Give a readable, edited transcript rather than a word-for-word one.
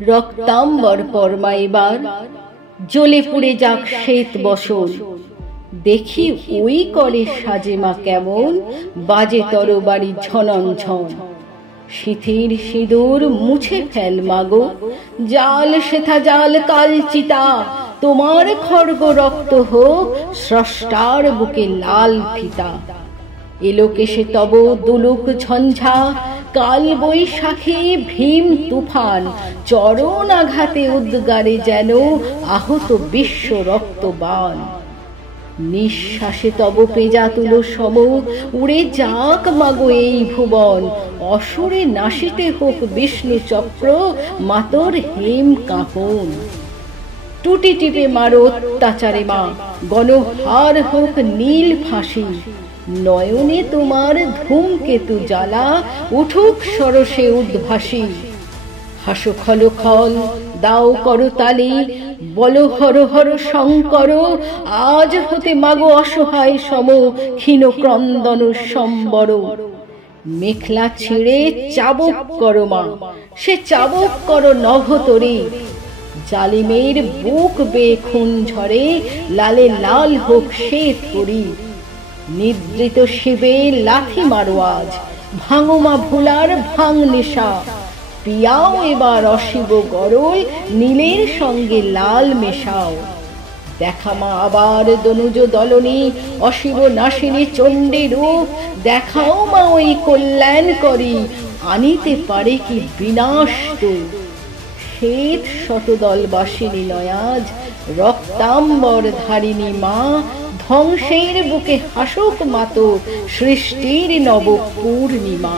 রক্তাম্বর পরমা এবার জ্বলে পুড়ে যাক শ্বেত বসন, দেখি ওই করে সাজে মা কেমন, বাজে তরবারি ঝনন ঝন। সিথির সিঁদুর মুছে ফেল মাগো, জাল সেথা জাল কাল চিতা, তোমার খর্গ রক্ত হোক স্রষ্টার বুকে লাল ফিতা। এলোকেশে তব দুলুক ঝঞ্ঝা, কাল বৈশাখী ভীম তুফান, চরণ আঘাতে উদ্গারে যেন আহত বিশ্ব রক্তবান। নিঃশ্বাসে তব পেজা তুলো সম, উড়ে যাক মাগো এই ভুবন, অসুরে নাশিতে হোক বিষ্ণু চক্র, মাতর হেম কাঁপন। টুটি টিপে মারো অত্যাচারে মা, গণহার হোক নীল ফাঁসি, নয়নে তোমার ধূমকেতু জ্বালা, উঠুক সরসে উদ্ভাসী। হাসো খল খল দাও করতালি, বলো হর হর শঙ্কর, আজ হতে মাগো অসহায় সম, ক্ষীণ ক্রন্দন সম্বর। মেখলা ছিঁড়ে চাবুক করো মা, সে চাবুক করো নভতরে, জালিমের বুক বেয়ে খুন ঝরে, লালে লাল হোক শ্বেত পরি। নিদ্রিত শিবে লাথি মারো আজ, ভাঙো মা ভোলার ভাঙ নেশা, পিয়াও এবার অশিব গরল, নীলের সঙ্গে লাল মেশাও। দেখা মা আবার দনুজ দলনী, অশিব নাশিনী চণ্ডী রূপ, দেখাও মা ওই কল্যাণ করি, আনিতে পারে কি বিনাশ তো। শ্বেত শতদল বাসিনী নয়াজ, রক্তাম্বর ধারিণী মা, ধ্বংসের বুকে হাসুক মাতো সৃষ্টির নব পূর্ণিমা।